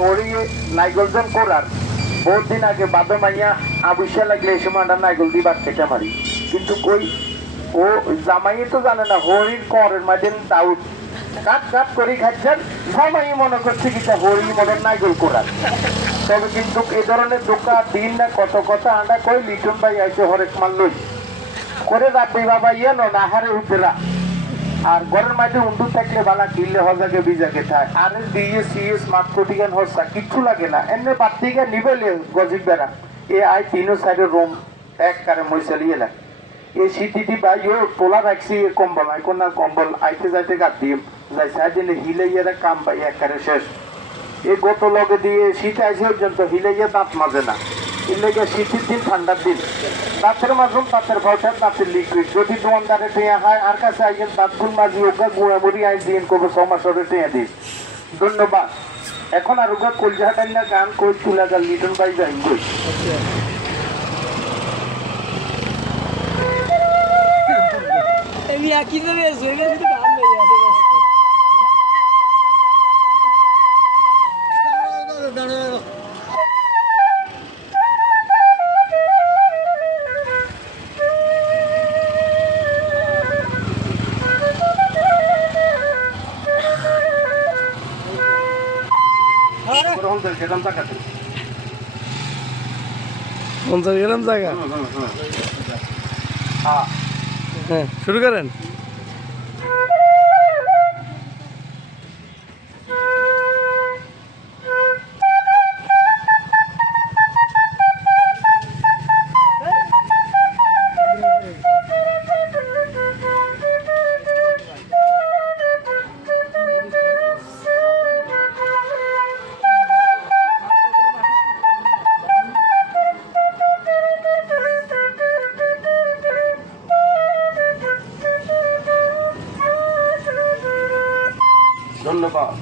হরি নাইগলজন করার বহুত দিন আগে বাদে মাইয়া আবশ্যা লাগলে এই সময় আমরা নাইগল দিয়ে বাদ কেটে মারি কিন্তু কই ও জামাই তো জানে না হরির করের মাঝে দাউদ কাট কাট করে খাচ্ছেন জামাই মনে করছে কি হরি মদন নাইগল করার তবে কিন্তু এই ধরনের দোকান দিন না কত কথা আন্ডা কই লিটন ভাই আইসে হরেক মাল লই করে রাখবে বাবা ইয়ে না হারে উঠেরা আর ঘরের মাঝে উন্ডু থাকলে বালা কিনলে হজাকে বিজাকে থাক আর ডিএস সিএস মাঠ প্রতিজ্ঞান হসা কিচ্ছু লাগে না এমনি বাড়তিকে নিবেলে গজিব বেড়া এ আই তিনো সাইডে রোম এক কারে মই চালিয়ে লাগে এই সিটিটি ভাই ও তোলা রাখছি কম্বল আই কোন কম্বল আইতে যাইতে গাত দিয়ে যাই সাইডে হিলে ইয়েরা কাম পাই এক কারে শেষ এই গত লগে দিয়ে শীত আইসে পর্যন্ত হিলে ইয়ে দাঁত মাজে না ইলেগে শীতের দিন ঠান্ডার দিন দাঁতের মাঝুন দাঁতের ভাউটার দাঁতের লিকুইড যদি দোকানদারে টেয়া হয় আর কাছে আইন দাঁতগুল মাঝি ওগা গুঁড়া মুড়ি আই দিন করবো 6 মাসরে টেয়া দিস ধন্যবাদ এখন আর ওগা কলজাহাটাই না গান কই তুলা গাল লিটন ভাই যাই কই আমি একই যাবে জয়বে শুধু গান লই আছে গ্রাম জায়গা হ্যাঁ শুরু করেন ধন্যবাদ